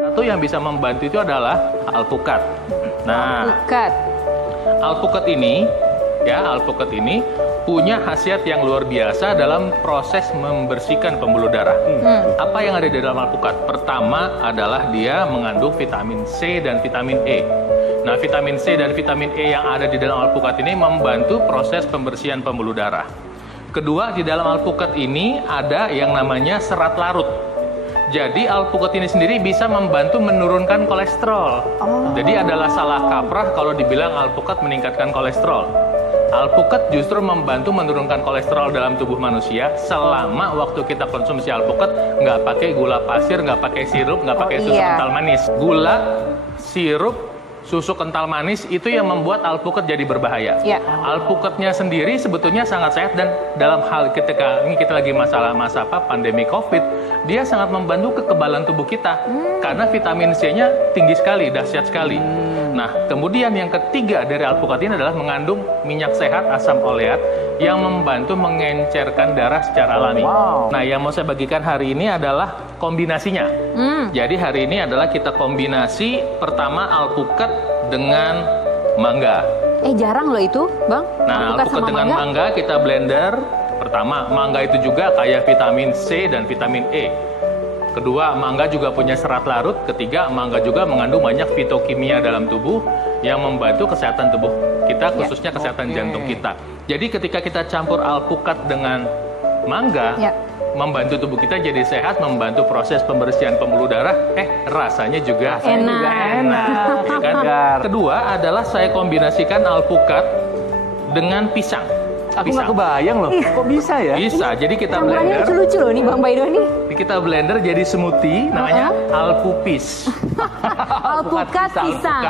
Satu yang bisa membantu itu adalah alpukat. Nah, alpukat ini punya khasiat yang luar biasa dalam proses membersihkan pembuluh darah. Apa yang ada di dalam alpukat? Pertama adalah dia mengandung vitamin C dan vitamin E. Nah, vitamin C dan vitamin E yang ada di dalam alpukat ini membantu proses pembersihan pembuluh darah. Kedua, di dalam alpukat ini ada yang namanya serat larut. Jadi alpukat ini sendiri bisa membantu menurunkan kolesterol. Jadi adalah salah kaprah kalau dibilang alpukat meningkatkan kolesterol. Alpukat justru membantu menurunkan kolesterol dalam tubuh manusia selama waktu kita konsumsi alpukat nggak pakai gula pasir, nggak pakai sirup, nggak pakai susu kental manis. Gula, sirup, susu kental manis itu yang membuat alpukat jadi berbahaya. Alpukatnya sendiri sebetulnya sangat sehat dan dalam hal ketika ini kita lagi masa pandemi COVID, dia sangat membantu kekebalan tubuh kita karena vitamin C-nya tinggi sekali, dahsyat sekali. Nah, kemudian yang ketiga dari alpukat ini adalah mengandung minyak sehat asam oleat yang membantu mengencerkan darah secara alami. Nah, yang mau saya bagikan hari ini adalah kombinasinya. Jadi hari ini adalah kita kombinasi pertama alpukat dengan mangga. Jarang loh itu, Bang. Nah, alpukat dengan mangga kita blender. Pertama, mangga itu juga kaya vitamin C dan vitamin E. Kedua, mangga juga punya serat larut. Ketiga, mangga juga mengandung banyak fitokimia dalam tubuh yang membantu kesehatan tubuh kita, khususnya kesehatan jantung kita. Jadi ketika kita campur alpukat dengan mangga, membantu tubuh kita jadi sehat, membantu proses pembersihan pembuluh darah, rasanya juga enak. Ya kan? Kedua adalah saya kombinasikan alpukat dengan pisang. Aku nggak kebayang loh, kok bisa ya? Bisa, jadi kita blender. Lucu-lucu loh nih Bang Baido nih. Kita blender jadi smoothie, namanya alpupis. Alpukat pisang.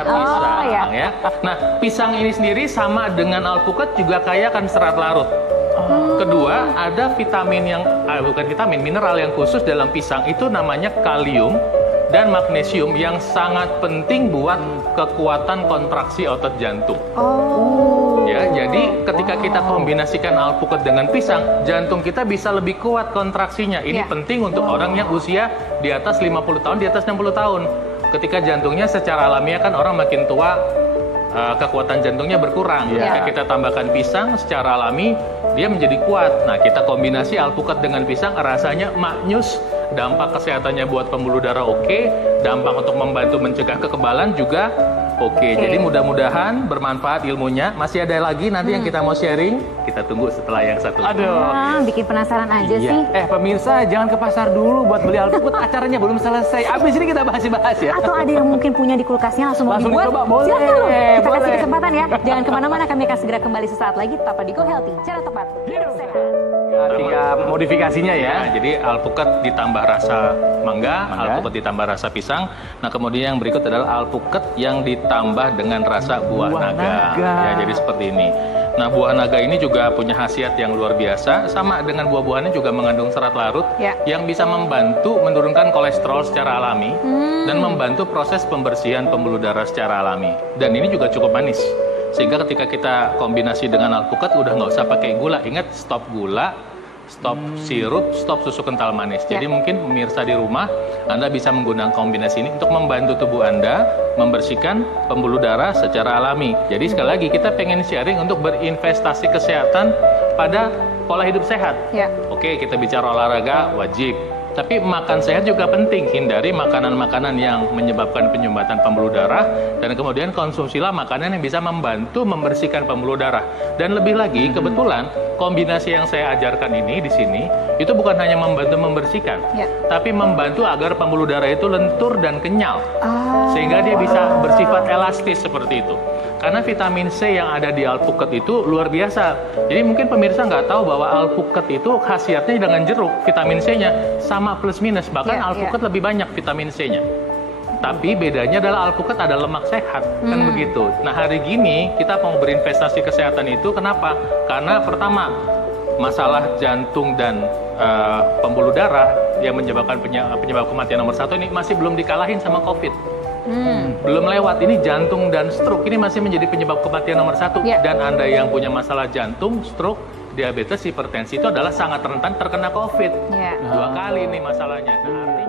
Ya. Nah, pisang ini sendiri sama dengan alpukat juga kaya kan serat larut. Kedua, ada vitamin yang, bukan vitamin, mineral yang khusus dalam pisang itu namanya kalium dan magnesium yang sangat penting buat kekuatan kontraksi otot jantung. Ya, jadi ketika kita kombinasikan alpukat dengan pisang, jantung kita bisa lebih kuat kontraksinya. Ini penting untuk orang yang usia di atas 50 tahun, di atas 60 tahun. Ketika jantungnya secara alamiah kan orang makin tua, kekuatan jantungnya berkurang. Ketika kita tambahkan pisang secara alami, dia menjadi kuat. Nah, kita kombinasi alpukat dengan pisang, rasanya maknyus. Dampak kesehatannya buat pembuluh darah oke, dampak untuk membantu mencegah kekebalan juga oke. Jadi mudah-mudahan bermanfaat ilmunya. Masih ada lagi nanti yang kita mau sharing. Kita tunggu setelah yang satu. Bikin penasaran aja sih. Pemirsa jangan ke pasar dulu buat beli alpukat. Acaranya belum selesai. Abis ini kita bahas ya. Atau ada yang mungkin punya di kulkasnya langsung mau dibuat. Dicoba, boleh. Silakan loh. Kita kasih kesempatan ya. Jangan kemana-mana. Kami akan segera kembali sesaat lagi. Tetap di Go Healthy. Cara tepat. Hidup sehat. Tiga modifikasinya ya. Jadi alpukat ditambah rasa mangga, alpukat ditambah rasa pisang. Nah, kemudian yang berikut adalah alpukat yang ditambah dengan rasa buah naga. Ya, jadi seperti ini. Nah, buah naga ini juga punya khasiat yang luar biasa. Sama dengan buah-buahannya juga mengandung serat larut yang bisa membantu menurunkan kolesterol secara alami dan membantu proses pembersihan pembuluh darah secara alami. Dan ini juga cukup manis. Sehingga ketika kita kombinasi dengan alpukat udah nggak usah pakai gula. Ingat, stop gula, stop sirup, stop susu kental manis. Jadi mungkin pemirsa di rumah, Anda bisa menggunakan kombinasi ini untuk membantu tubuh Anda membersihkan pembuluh darah secara alami. Jadi sekali lagi kita pengen sharing untuk berinvestasi kesehatan pada pola hidup sehat. Oke, kita bicara olahraga wajib. Tapi makan sehat juga penting, hindari makanan-makanan yang menyebabkan penyumbatan pembuluh darah dan kemudian konsumsilah makanan yang bisa membantu membersihkan pembuluh darah. Dan lebih lagi, kebetulan kombinasi yang saya ajarkan ini di sini itu bukan hanya membantu membersihkan, tapi membantu agar pembuluh darah itu lentur dan kenyal. Sehingga dia bisa bersifat elastis seperti itu. Karena vitamin C yang ada di alpukat itu luar biasa. Jadi mungkin pemirsa nggak tahu bahwa alpukat itu khasiatnya dengan jeruk, vitamin C-nya sama plus minus. Bahkan alpukat lebih banyak vitamin C-nya. Tapi bedanya adalah alpukat ada lemak sehat, kan begitu. Nah, hari gini kita mau berinvestasi kesehatan itu kenapa? Karena pertama, masalah jantung dan pembuluh darah yang menyebabkan penyebab kematian nomor 1 ini masih belum dikalahin sama COVID. Belum lewat, ini jantung dan stroke ini masih menjadi penyebab kematian nomor 1. Dan Anda yang punya masalah jantung, stroke, diabetes, hipertensi itu adalah sangat rentan terkena COVID. 2 kali ini masalahnya. Nah,